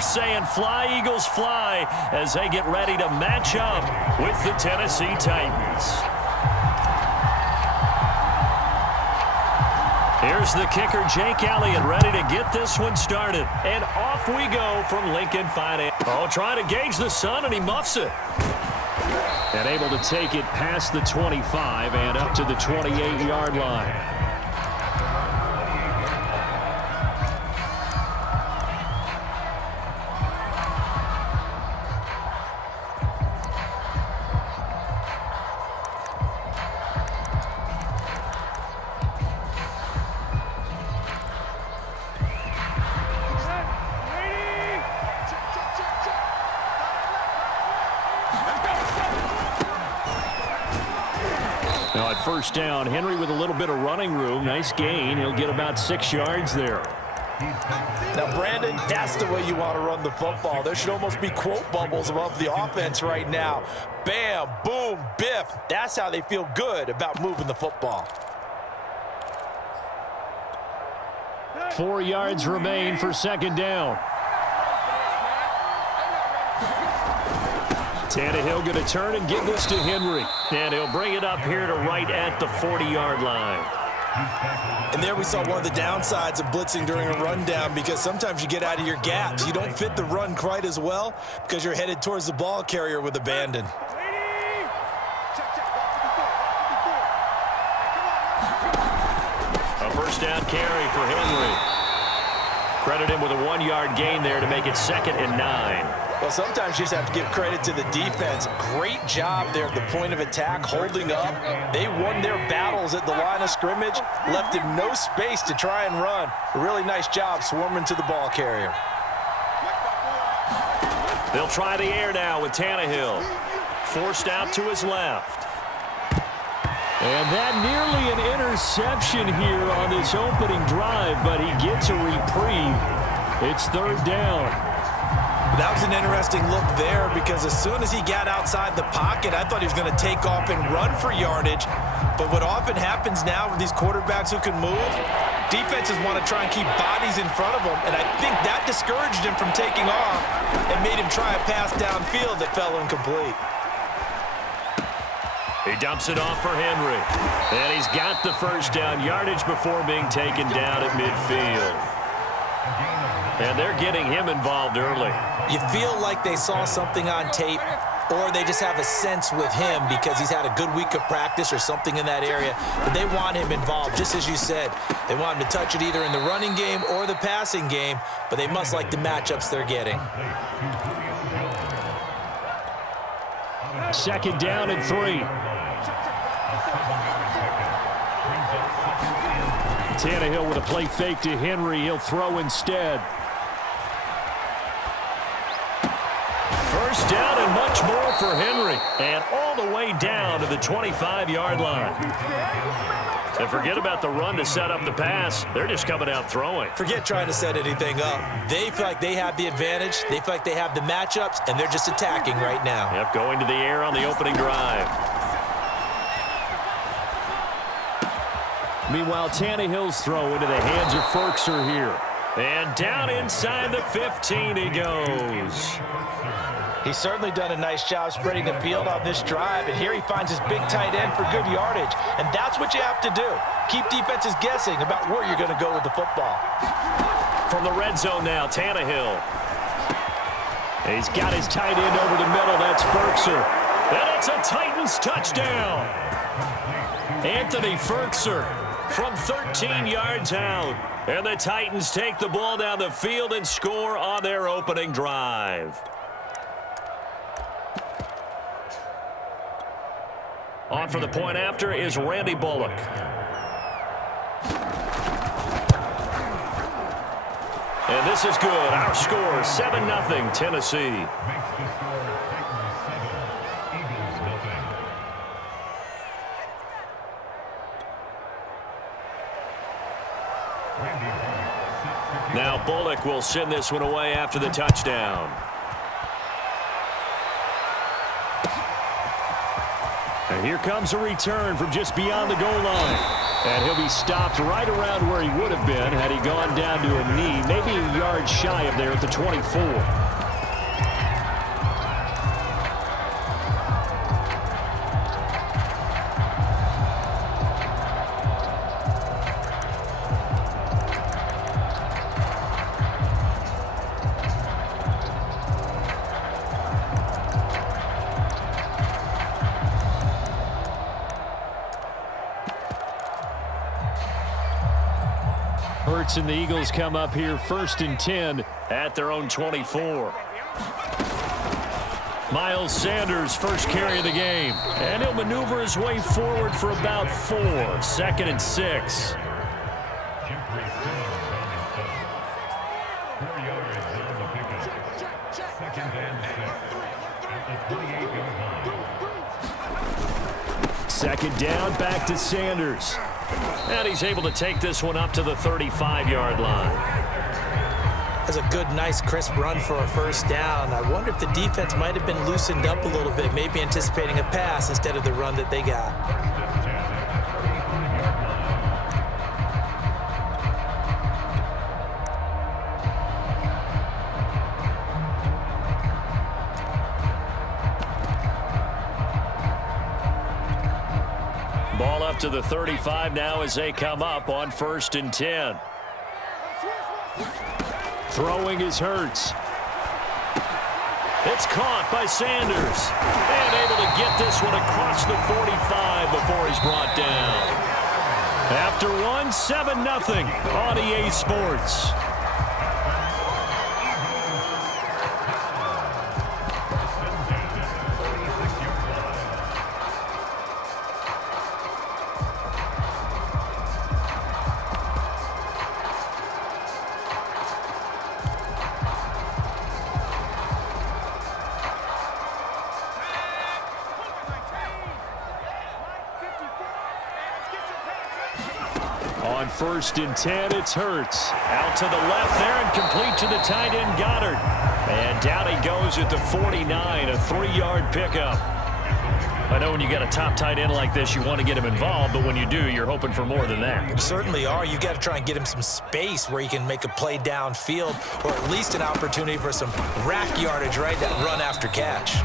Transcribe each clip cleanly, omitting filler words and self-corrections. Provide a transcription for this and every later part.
Saying fly, Eagles, fly as they get ready to match up with the Tennessee Titans. Here's the kicker, Jake Elliott, ready to get this one started. And off we go from Lincoln Finance. Oh, trying to gauge the sun, and he muffs it. And able to take it past the 25 and up to the 28-yard line. Now at first down, Henry with a little bit of running room. Nice gain. He'll get about 6 yards there. Now, Brandon, that's the way you want to run the football. There should almost be quote bubbles above the offense right now. Bam, boom, biff. That's how they feel good about moving the football. 4 yards remain for second down. Tannehill going to turn and give this to Henry. And he'll bring it up here to right at the 40-yard line. And there we saw one of the downsides of blitzing during a rundown, because sometimes you get out of your gaps. You don't fit the run quite as well because you're headed towards the ball carrier with abandon. A first down carry for Henry. Credit him with a 1-yard gain there to make it 2nd and 9. Well, sometimes you just have to give credit to the defense. Great job there at the point of attack, holding up. They won their battles at the line of scrimmage, left him no space to try and run. A really nice job swarming to the ball carrier. They'll try the air now with Tannehill. Forced out to his left. And that nearly an interception here on this opening drive, but he gets a reprieve. It's 3rd down. That was an interesting look there, because as soon as he got outside the pocket, I thought he was going to take off and run for yardage. But what often happens now with these quarterbacks who can move, defenses want to try and keep bodies in front of them, and I think that discouraged him from taking off and made him try a pass downfield that fell incomplete. He dumps it off for Henry. And he's got the first down yardage before being taken down at midfield. And they're getting him involved early. You feel like they saw something on tape, or they just have a sense with him because he's had a good week of practice or something in that area. But they want him involved, just as you said. They want him to touch it either in the running game or the passing game, but they must like the matchups they're getting. 2nd down and 3. Tannehill with a play fake to Henry. He'll throw instead. First down and much more for Henry. And all the way down to the 25-yard line. And forget about the run to set up the pass. They're just coming out throwing. Forget trying to set anything up. They feel like they have the advantage. They feel like they have the matchups, and they're just attacking right now. Yep, going to the air on the opening drive. Meanwhile, Tannehill's throw into the hands of Ferkser here. And down inside the 15 he goes. He's certainly done a nice job spreading the field on this drive, and here he finds his big tight end for good yardage. And that's what you have to do. Keep defenses guessing about where you're going to go with the football. From the red zone now, Tannehill. He's got his tight end over the middle. That's Ferkser. And it's a Titans touchdown. Anthony Ferkser from 13 yards out. And the Titans take the ball down the field and score on their opening drive. On for the point after is Randy Bullock. And this is good. Our score, 7-0 Tennessee. Now Bullock will send this one away after the touchdown. And here comes a return from just beyond the goal line. And he'll be stopped right around where he would have been had he gone down to a knee, maybe a yard shy of there at the 24. Hurts and the Eagles come up here 1st and 10 at their own 24. Miles Sanders, first carry of the game. And he'll maneuver his way forward for about 4. 2nd and 6. Second down, back to Sanders. And he's able to take this one up to the 35-yard line. That's a good, nice, crisp run for a first down. I wonder if the defense might have been loosened up a little bit, maybe anticipating a pass instead of the run that they got. Ball up to the 35 now as they come up on 1st and 10. Throwing is Hurts. It's caught by Sanders. And able to get this one across the 45 before he's brought down. After one, 7-0 on EA Sports. On 1st and 10, it's Hurts. Out to the left there and complete to the tight end, Goddard. And down he goes at the 49, a 3-yard pickup. I know when you got a top tight end like this, you want to get him involved, but when you do, you're hoping for more than that. You certainly are. You got to try and get him some space where he can make a play downfield, or at least an opportunity for some rack yardage, right? That run after catch.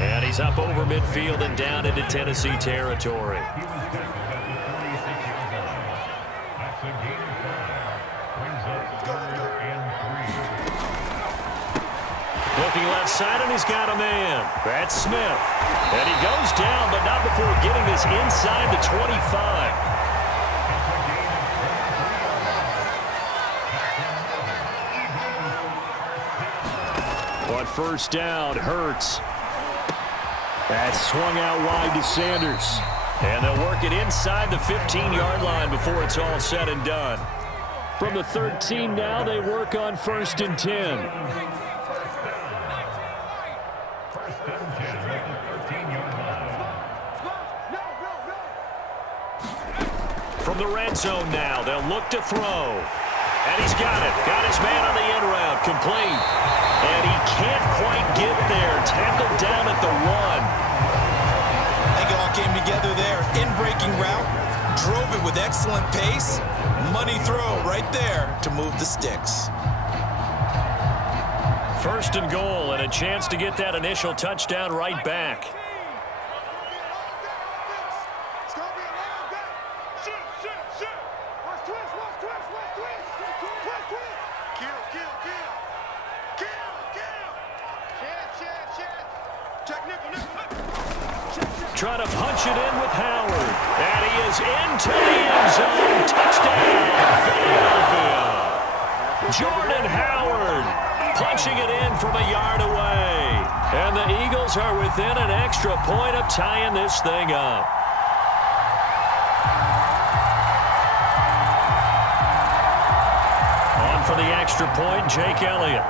And he's up over midfield and down into Tennessee territory. Looking left side, and he's got a man. That's Smith. And he goes down, but not before getting this inside the 25. On 1st down, Hurts. That's swung out wide to Sanders. And they'll work it inside the 15-yard line before it's all said and done. From the 13 now, they work on 1st and 10. From the red zone now, they'll look to throw. And he's got it. Got his man on the end route. Complete. And he can't quite get there. Tackled down at the 1. I think it all came together there. In-breaking route. Drove it with excellent pace. Money throw right there to move the sticks. 1st and goal, and a chance to get that initial touchdown right back. Trying to punch it in with Howard. And he is into the end zone. Touchdown, Philadelphia. Jordan Howard punching it in from a yard away. And the Eagles are within an extra point of tying this thing up. On for the extra point, Jake Elliott.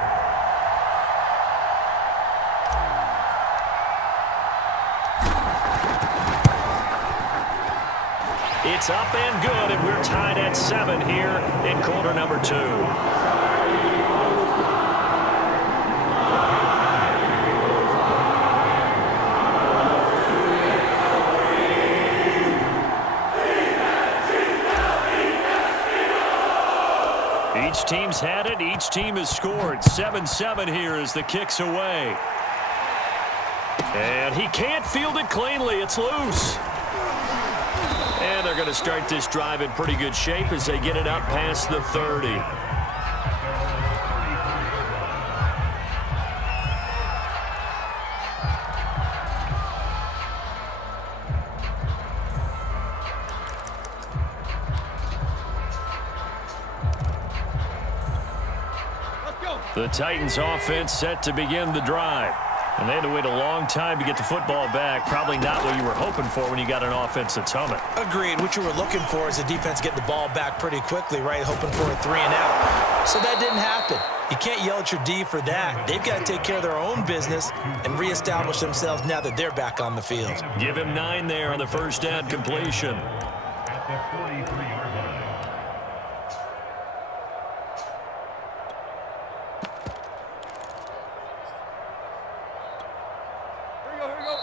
It's up and good, and we're tied at 7 here in quarter number 2. team's had it. Each team has scored. 7-7 here as the kick's away. And he can't field it cleanly. It's loose. And they're going to start this drive in pretty good shape as they get it up past the 30. The Titans offense set to begin the drive. And they had to wait a long time to get the football back. Probably not what you were hoping for when you got an offense that's humming. Agreed. What you were looking for is the defense getting the ball back pretty quickly, right? Hoping for a 3 and out. So that didn't happen. You can't yell at your D for that. They've got to take care of their own business and reestablish themselves now that they're back on the field. Give him 9 there on the first down completion. At the 43-yard line.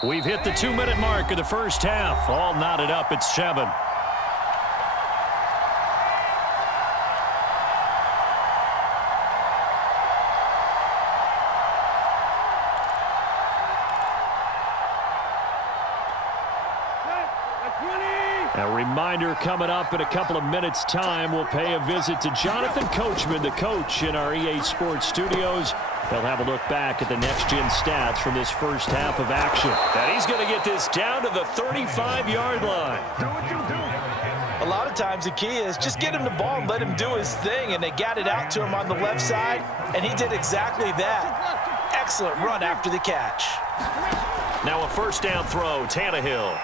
We've hit the 2-minute mark of the first half. All knotted up at 7. A reminder coming up in a couple of minutes' time. We'll pay a visit to Jonathan Coachman, the coach in our EA Sports studios. They'll have a look back at the next-gen stats from this first half of action. And he's going to get this down to the 35-yard line. A lot of times the key is just get him the ball and let him do his thing, and they got it out to him on the left side, and he did exactly that. Excellent run after the catch. Now a first down throw, Tannehill.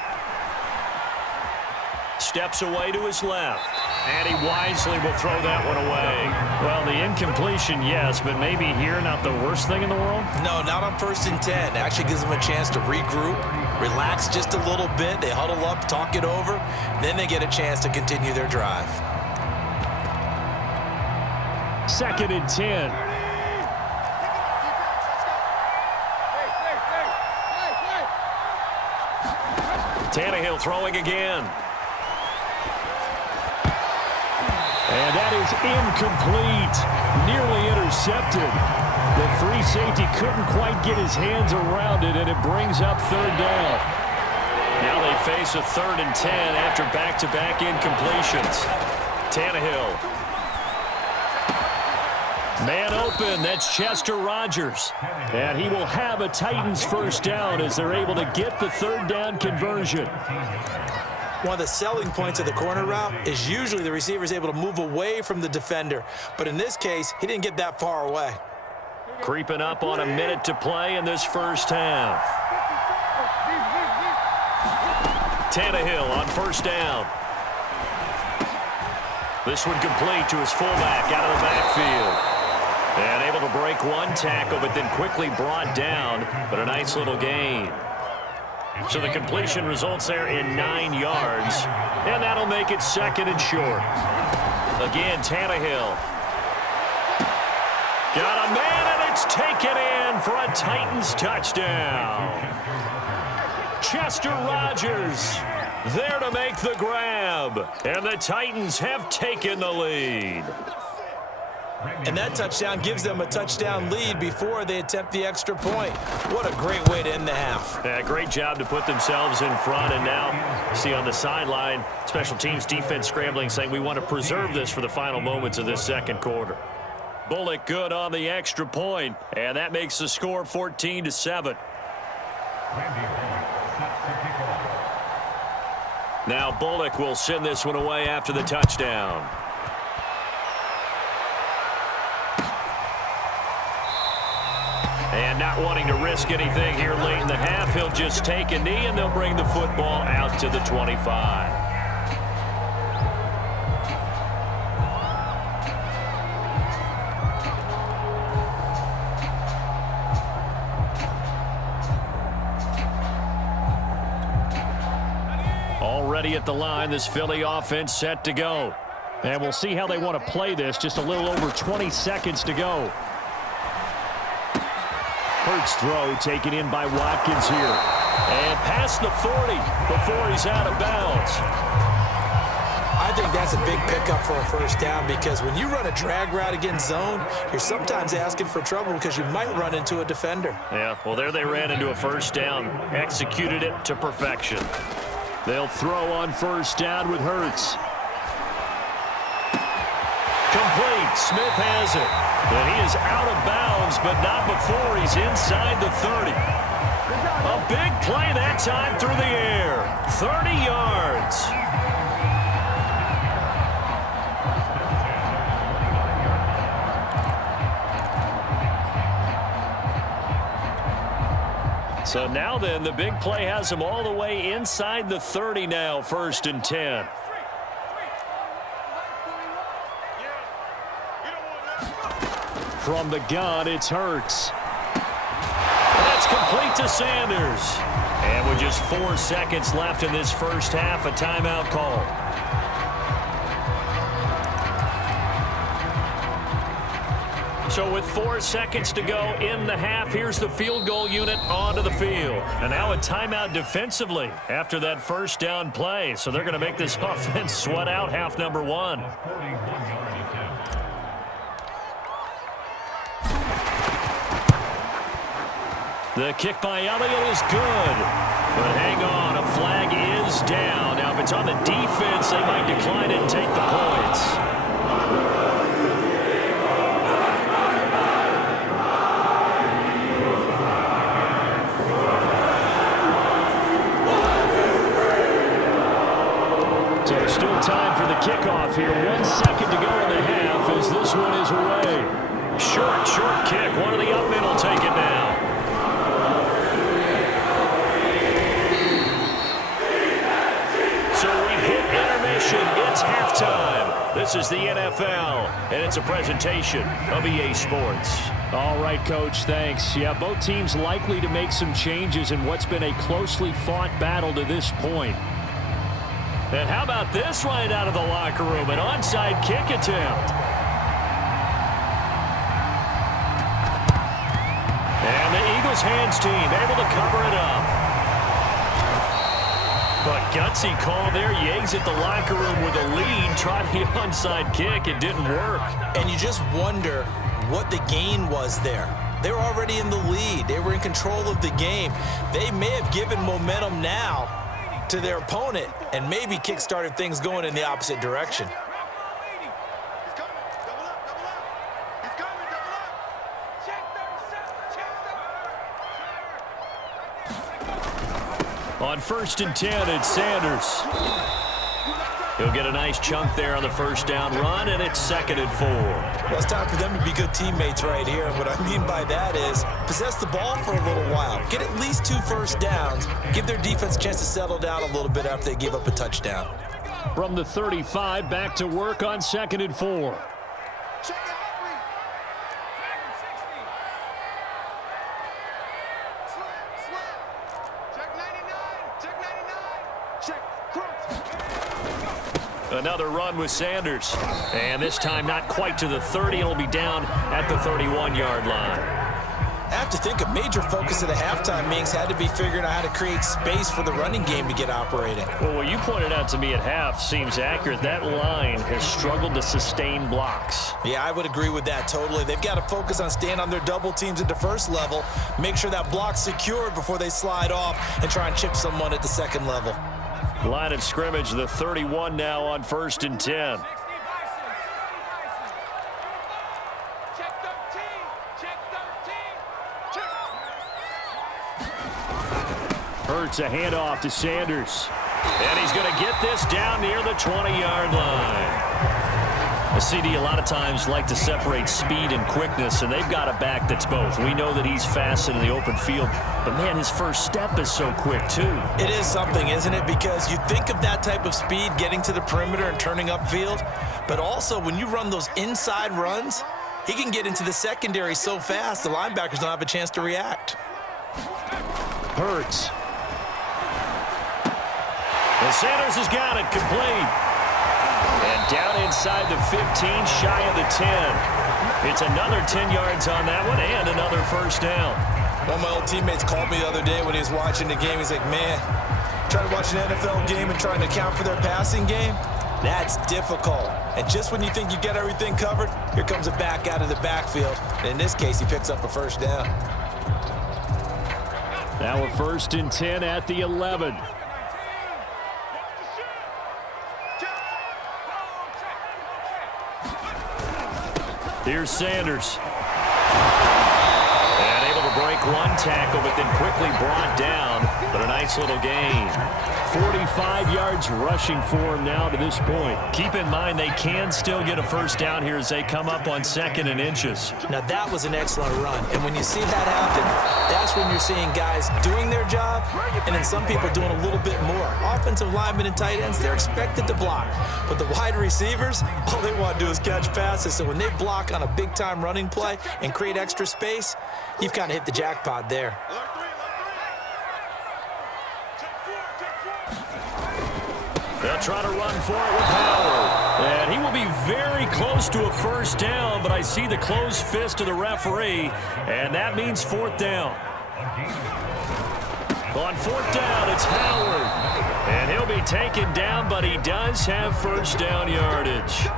Steps away to his left. And he wisely will throw that one away. Well, the incompletion, yes, but maybe here not the worst thing in the world? No, not on 1st and 10. It actually gives them a chance to regroup, relax just a little bit. They huddle up, talk it over. Then they get a chance to continue their drive. 2nd and 10. Tannehill throwing again. And that is incomplete. Nearly intercepted. The free safety couldn't quite get his hands around it, and it brings up 3rd down. Now they face a 3rd and 10 after back-to-back incompletions. Tannehill. Man open, that's Chester Rogers. And he will have a Titans first down as they're able to get the 3rd down conversion. One of the selling points of the corner route is usually the receiver is able to move away from the defender. But in this case, he didn't get that far away. Creeping up on a minute to play in this first half. Tannehill on first down. This one complete to his fullback out of the backfield. And able to break one tackle, but then quickly brought down. But a nice little gain. So the completion results there in 9 yards. And that'll make it 2nd and short. Again, Tannehill. Got a man, and it's taken in for a Titans touchdown. Chester Rogers there to make the grab. And the Titans have taken the lead. And that touchdown gives them a touchdown lead before they attempt the extra point. What a great way to end the half. Yeah, great job to put themselves in front. And now, see on the sideline, special teams defense scrambling, saying we want to preserve this for the final moments of this 2nd quarter. Bullock good on the extra point, and that makes the score 14-7. Now Bullock will send this one away after the touchdown. And not wanting to risk anything here late in the half, he'll just take a knee, and they'll bring the football out to the 25. Already at the line, this Philly offense set to go. And we'll see how they want to play this. Just a little over 20 seconds to go. Hurts throw taken in by Watkins here. And past the 40 before he's out of bounds. I I think that's a big pickup for a first down because when you run a drag route against zone, you're sometimes asking for trouble because you might run into a defender. Yeah, well, there they ran into a first down. Executed it to perfection. They'll throw on first down with Hurts. Complete. Smith has it. And he is out of bounds, but not before he's inside the 30. A big play that time through the air. 30 yards. So now then, the big play has him all the way inside the 30 now, 1st and 10. From the gun, it's Hurts. That's complete to Sanders. And with just 4 seconds left in this first half, a timeout call. So with 4 seconds to go in the half, here's the field goal unit onto the field. And now a timeout defensively after that first down play. So they're going to make this offense sweat out half number 1. The kick by Elliott is good. But hang on, a flag is down. Now, if it's on the defense, they might decline it and take the points. So still time for the kickoff here. 1 second to go in the half as this one is away. Short kick. One of the up men will take it now. It's halftime. This is the NFL, and it's a presentation of EA Sports. All right, Coach, thanks. Yeah, both teams likely to make some changes in what's been a closely fought battle to this point. And how about this right out of the locker room? An onside kick attempt. And the Eagles hands team able to cover it up. But gutsy call there. Yates at the locker room with a lead. Tried the onside kick. It didn't work. And you just wonder what the gain was there. They were already in the lead. They were in control of the game. They may have given momentum now to their opponent and maybe kick-started things going in the opposite direction. On 1st and 10, it's Sanders. He'll get a nice chunk there on the first down run, and it's 2nd and 4. Well, it's time for them to be good teammates right here. And what I mean by that is possess the ball for a little while. Get at least 2 first downs. Give their defense a chance to settle down a little bit after they give up a touchdown. From the 35, back to work on 2nd and 4. Another run with Sanders. And this time not quite to the 30. It'll be down at the 31-yard line. I have to think a major focus of the halftime meetings had to be figuring out how to create space for the running game to get operating. Well, what you pointed out to me at half seems accurate. That line has struggled to sustain blocks. Yeah, I would agree with that totally. They've got to focus on staying on their double teams at the first level, make sure that block's secured before they slide off and try and chip someone at the second level. Line of scrimmage, the 31 now on 1st and 10. Hurts a handoff to Sanders. And he's going to get this down near the 20-yard line. A CD a lot of times like to separate speed and quickness, and they've got a back that's both. We know that he's fast in the open field, but man, his first step is so quick too. It is something, isn't it? Because you think of that type of speed getting to the perimeter and turning upfield, but also when you run those inside runs, he can get into the secondary so fast the linebackers don't have a chance to react. Hurts. And Sanders has got it complete. And down inside the 15, shy of the 10. It's another 10 yards on that one and another first down. One of my old teammates called me the other day when he was watching the game. He's like, man, trying to watch an NFL game and trying to account for their passing game, That's difficult. And just when you think you get everything covered, here comes a back out of the backfield. And in this case, he picks up a first down. Now a 1st and 10 at the 11. Here's Sanders. And able to break one tackle, but then quickly brought down. But a nice little gain. 45 yards rushing for him now to this point. Keep in mind they can still get a first down here as they come up on 2nd and inches. Now that was an excellent run. And when you see that happen, that's when you're seeing guys doing their job and then some people doing a little bit more. Offensive linemen and tight ends, they're expected to block. But the wide receivers, all they want to do is catch passes. So when they block on a big-time running play and create extra space, you've kind of hit the jackpot there. They'll try to run for it with Howard. And he will be very close to a first down, but I see the closed fist of the referee, and that means 4th down. On 4th down, it's Howard. And he'll be taken down, but he does have first down yardage.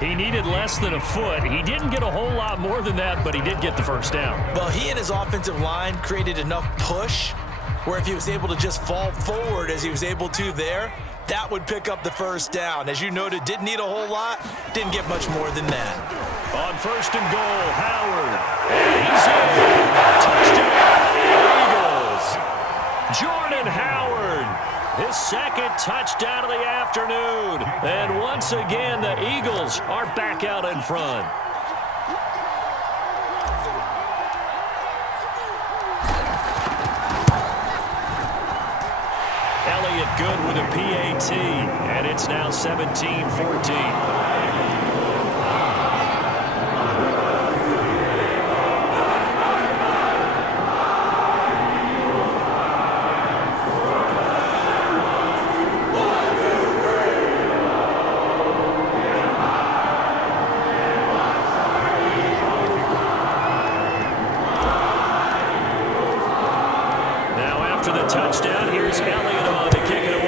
He needed less than a foot. He didn't get a whole lot more than that, but he did get the first down. Well, he and his offensive line created enough push where if he was able to just fall forward as he was able to there, that would pick up the first down. As you noted, didn't need a whole lot, didn't get much more than that. On 1st and goal, Howard. And he's in. Touchdown, Eagles. Jordan Howard, his 2nd touchdown of the afternoon. And once again, the Eagles are back out in front. Good with a PAT, and it's now 17-14. Now after the touchdown, here's Elliott on to kick it away.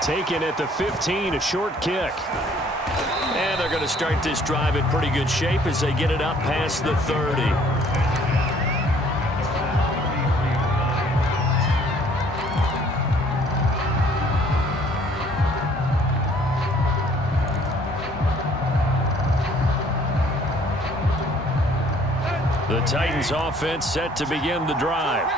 Taken at the 15, a short kick. And they're going to start this drive in pretty good shape as they get it up past the 30. The Titans offense set to begin the drive.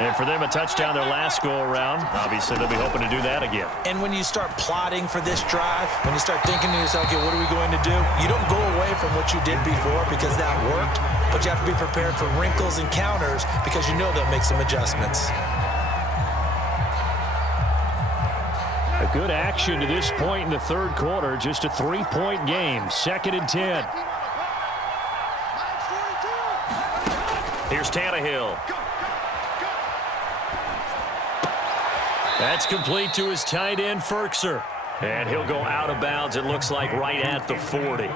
And for them, a touchdown their last go-around. Obviously, they'll be hoping to do that again. And when you start plotting for this drive, when you start thinking to yourself, okay, what are we going to do? You don't go away from what you did before because that worked, but you have to be prepared for wrinkles and counters because you know they'll make some adjustments. A good action to this point in the 3rd quarter. Just a 3-point game. 2nd and 10. Here's Tannehill. That's complete to his tight end, Firkser. And he'll go out of bounds, it looks like, right at the 40.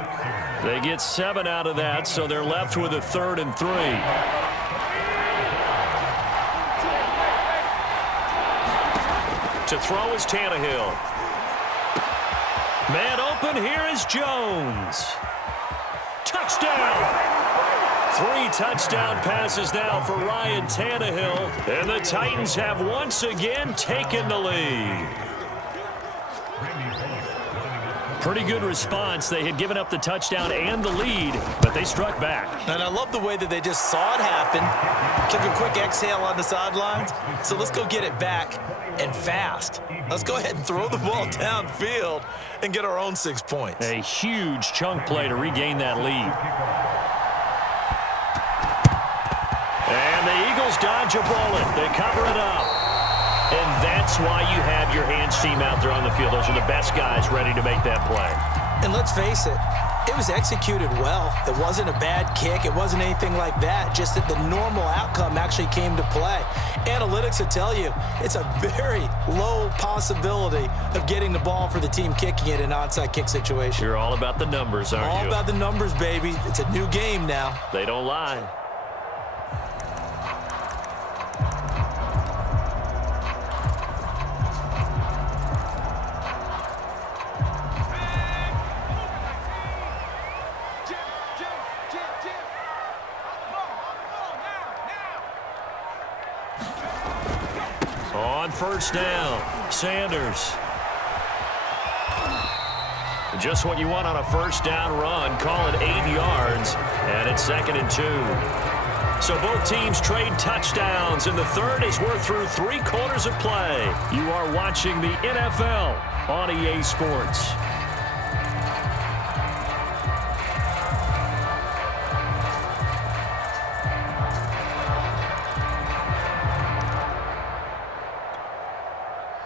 They get 7 out of that, so they're left with a 3rd and 3. To throw is Tannehill. Man open, here is Jones. Touchdown! 3 touchdown passes now for Ryan Tannehill, and the Titans have once again taken the lead. Pretty good response. They had given up the touchdown and the lead, but they struck back. And I love the way that they just saw it happen, took a quick exhale on the sidelines. So let's go get it back and fast. Let's go ahead and throw the ball downfield and get our own 6 points. A huge chunk play to regain that lead. And the Eagles dodge a bullet. They cover it up. And that's why you have your hands team out there on the field. Those are the best guys ready to make that play. And let's face it, it was executed well. It wasn't a bad kick. It wasn't anything like that. Just that the normal outcome actually came to play. Analytics will tell you it's a very low possibility of getting the ball for the team kicking it in an onside kick situation. You're all about the numbers, aren't you? All about the numbers, baby. It's a new game now. They don't lie. first down. Sanders. Just what you want on a first down run. Call it 8 yards, and it's 2nd and 2. So both teams trade touchdowns, and the third as we're through 3 quarters of play. You are watching the NFL on EA Sports.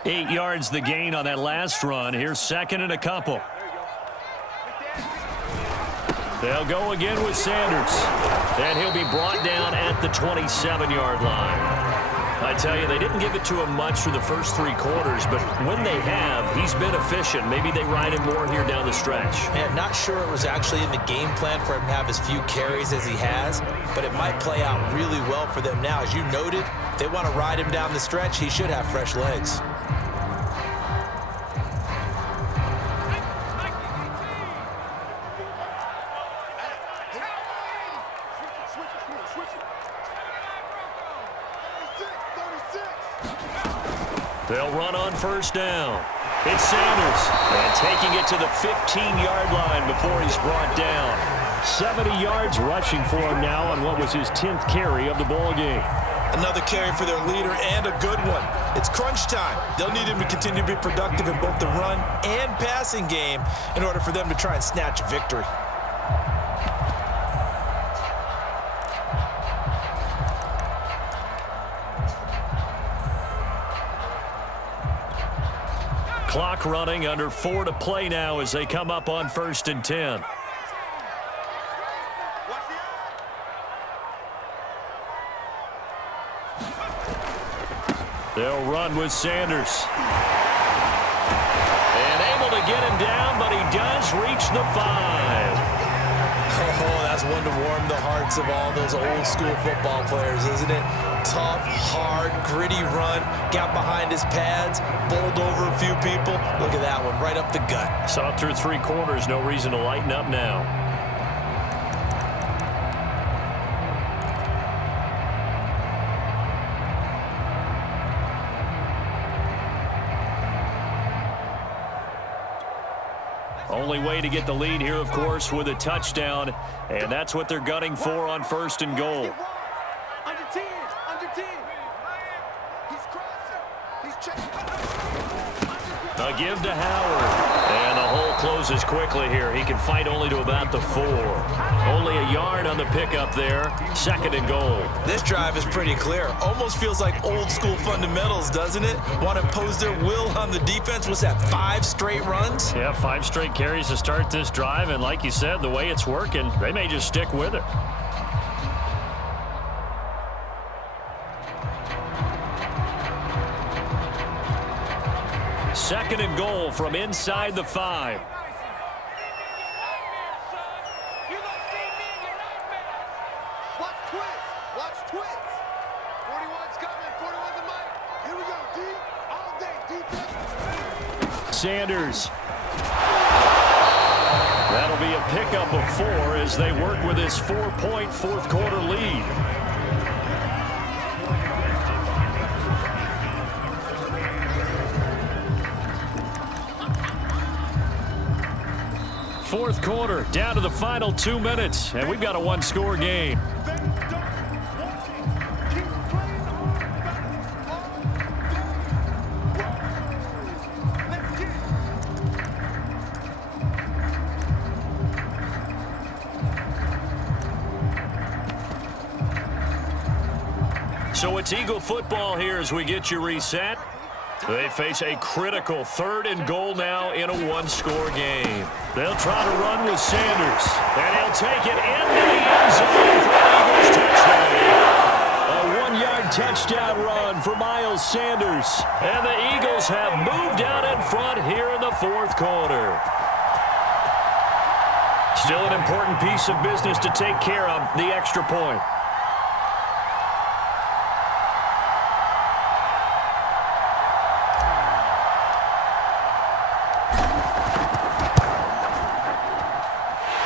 Eight yards the gain on that last run. Here's 2nd and a couple. They'll go again with Sanders. And he'll be brought down at the 27-yard line. I tell you, they didn't give it to him much for the first 3 quarters, but when they have, he's been efficient. Maybe they ride him more here down the stretch. Man, not sure it was actually in the game plan for him to have as few carries as he has, but it might play out really well for them now. As you noted, if they want to ride him down the stretch, he should have fresh legs. They'll run on first down. It's Sanders. And taking it to the 15-yard line before he's brought down. 70 yards rushing for him now on what was his 10th carry of the ball game. Another carry for their leader and a good one. It's crunch time. They'll need him to continue to be productive in both the run and passing game in order for them to try and snatch a victory. Clock running, under 4 to play now as they come up on 1st and 10. They'll run with Sanders. And able to get him down, but he does reach the 5. Oh, that's one to warm the hearts of all those old school football players, isn't it? Tough, hard, gritty run. Got behind his pads, bowled over a few people. Look at that one, right up the gut. Saw it through 3 quarters. No reason to lighten up now. Only way to get the lead here, of course, with a touchdown, and that's what they're gunning for on 1st and goal. Under 10, under 10. He's crossing. He's checking. A give to Howard, and the hole closes quickly here. He can fight only to about the 4. Only a yard on the pickup there. 2nd and goal. This drive is pretty clear. Almost feels like old school fundamentals, doesn't it? Want to impose their will on the defense. What's that, 5 straight runs? Yeah, 5 straight carries to start this drive, and like you said, the way it's working, they may just stick with it. Second and goal from inside the 5. Watch twist. Watch twist. 41's coming. 41 the mic. Here we go. D. All day. Defense. Sanders. That'll be a pickup of 4 as they work with this 4-point 4th quarter lead. Fourth quarter, down to the final 2 minutes, and we've got a 1-score game. So it's Eagle football here as we get you reset. They face a critical 3rd and goal now in a 1-score game. They'll try to run with Sanders, and he'll take it into the end zone for an Eagles touchdown. A 1-yard touchdown run for Miles Sanders, and the Eagles have moved out in front here in the 4th quarter. Still an important piece of business to take care of, the extra point.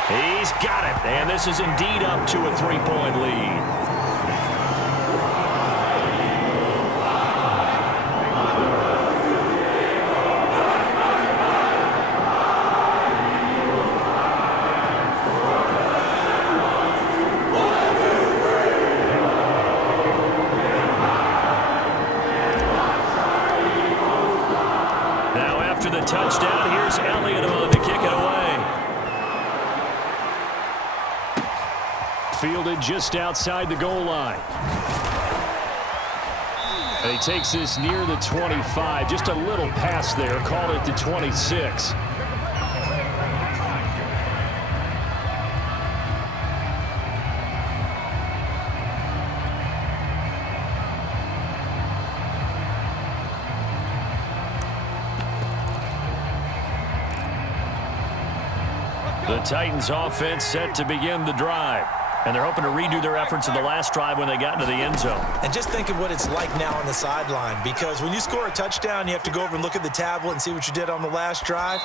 He's got it, and this is indeed up to a 3-point lead. touchdown. Here's Elliott on to kick it away. Fielded just outside the goal line. And he takes this near the 25. Just a little pass there. Call it the 26. The Titans offense set to begin the drive. And they're hoping to redo their efforts in the last drive when they got into the end zone. And just think of what it's like now on the sideline, because when you score a touchdown, you have to go over and look at the tablet and see what you did on the last drive.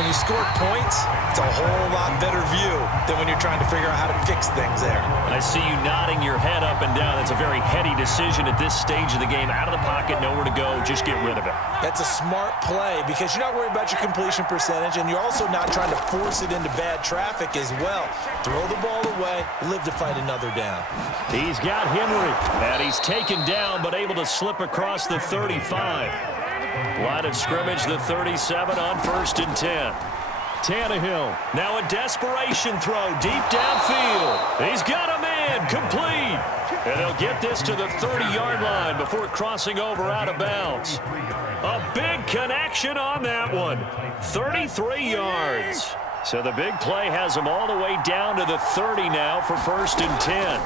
When you score points, it's a whole lot better view than when you're trying to figure out how to fix things there. I see you nodding your head up and down. That's a very heady decision at this stage of the game. Out of the pocket, nowhere to go, just get rid of it. That's a smart play because you're not worried about your completion percentage, and you're also not trying to force it into bad traffic as well. Throw the ball away, live to fight another down. He's got Henry, and he's taken down but able to slip across the 35. Line of scrimmage, the 37 on 1st and 10. Tannehill, now a desperation throw deep downfield. He's got a man, complete. And they'll get this to the 30-yard line before crossing over out of bounds. A big connection on that one. 33 yards. So the big play has him all the way down to the 30 now for 1st and 10.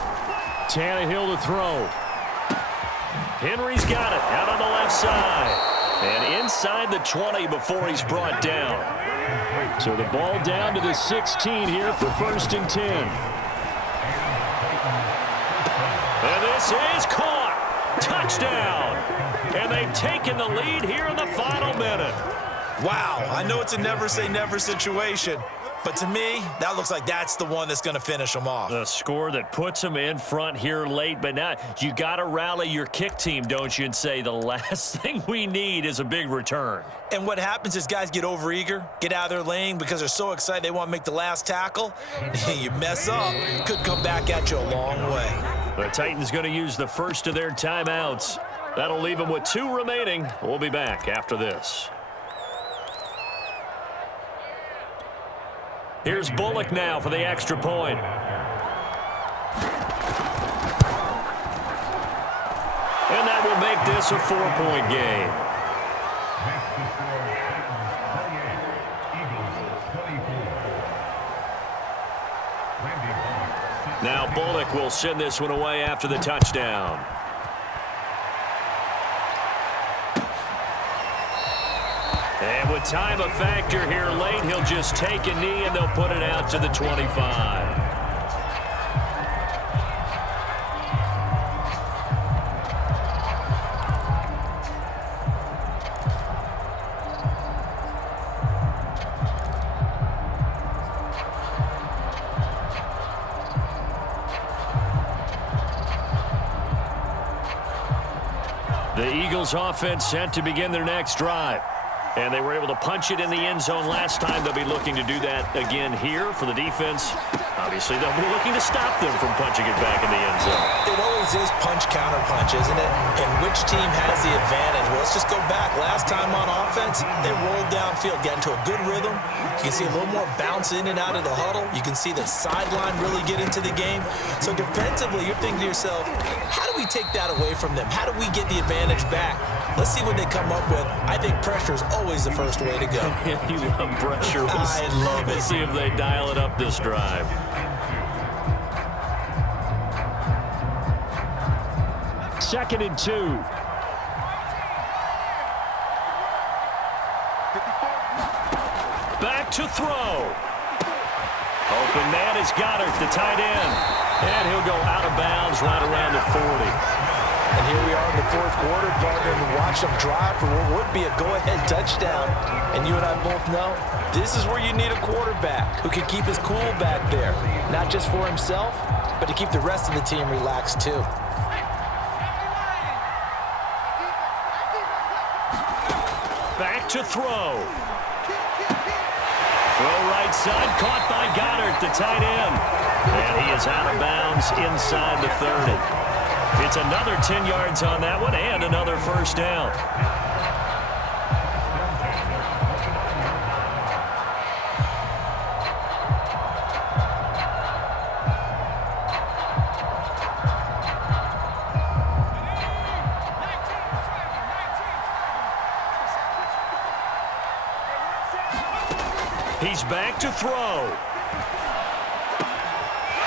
Tannehill to throw. Henry's got it out on the left side. And inside the 20 before he's brought down. So the ball down to the 16 here for 1st and 10. And this is caught. Touchdown. And they've taken the lead here in the final minute. Wow, I know it's a never-say-never situation, but to me, that looks like that's the one that's going to finish them off. The score that puts them in front here late, but now you got to rally your kick team, don't you, and say the last thing we need is a big return. And what happens is guys get overeager, get out of their lane because they're so excited they want to make the last tackle. You mess up, could come back at you a long way. The Titans going to use the first of their timeouts. That'll leave them with 2 remaining. We'll be back after this. Here's Bullock now for the extra point. And that will make this a 4-point game. Now Bullock will send this one away after the touchdown. And with time a factor here late, he'll just take a knee and they'll put it out to the 25. The Eagles offense set to begin their next drive. And they were able to punch it in the end zone last time. They'll be looking to do that again here for the defense. Obviously, they'll be looking to stop them from punching it back in the end zone. It always is punch-counter-punch, isn't it? And which team has the advantage? Well, let's just go back. Last time on offense, they rolled downfield, got into a good rhythm. You can see a little more bounce in and out of the huddle. You can see the sideline really get into the game. So defensively, you're thinking to yourself, how do we take that away from them? How do we get the advantage back? Let's see what they come up with. I think pressure is always the first way to go. You love pressure. I love it. We'll see if they dial it up this drive. Second and 2. Back to throw. Open man is Goddard, the tight end. And he'll go out of bounds right around the 40. And here we are in the 4th quarter, partner, and watch them drive for what would be a go-ahead touchdown. And you and I both know this is where you need a quarterback who can keep his cool back there, not just for himself, but to keep the rest of the team relaxed too. Back to throw. Throw right side, caught by Goddard, the tight end. And he is out of bounds inside the 30. It's another 10 yards on that one and another first down. He's back to throw.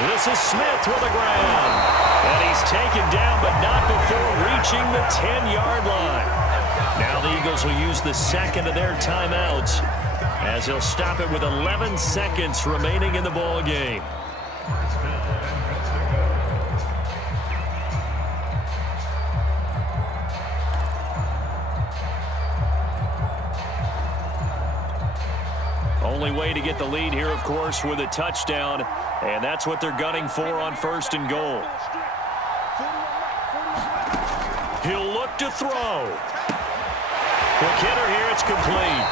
This is Smith with the ground. And he's taken down, but not before reaching the 10-yard line. Now the Eagles will use the second of their timeouts as he'll stop it with 11 seconds remaining in the ball game. Only way to get the lead here, of course, with a touchdown, and that's what they're gunning for on 1st and goal. He'll look to throw. Quick hitter here, it's complete.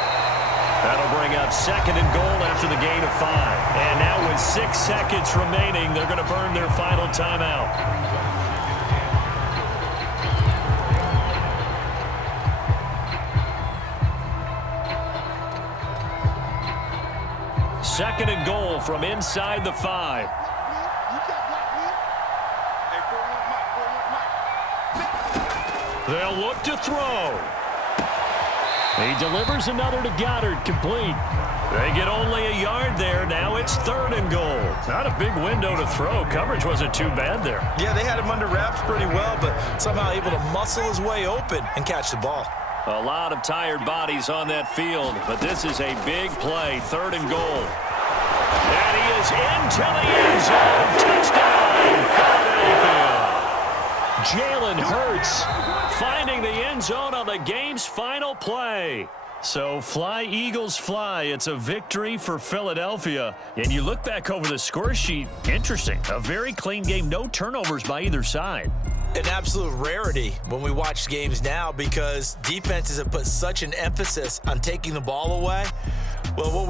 That'll bring up 2nd and goal after the gain of 5. And now with 6 seconds remaining, they're going to burn their final timeout. 2nd and goal from inside the 5. They'll look to throw. He delivers another to Goddard, complete. They get only a yard there. Now it's 3rd and goal. Not a big window to throw. Coverage wasn't too bad there. Yeah, they had him under wraps pretty well, but somehow able to muscle his way open and catch the ball. A lot of tired bodies on that field, but this is a big play. 3rd and goal. And he is into the end zone. Touchdown, Philadelphia. Jalen Hurts finding the end zone on the game's final play. So fly, Eagles, fly. It's a victory for Philadelphia. And you look back over the score sheet, interesting. A very clean game, no turnovers by either side. An absolute rarity when we watch games now because defenses have put such an emphasis on taking the ball away. Well, what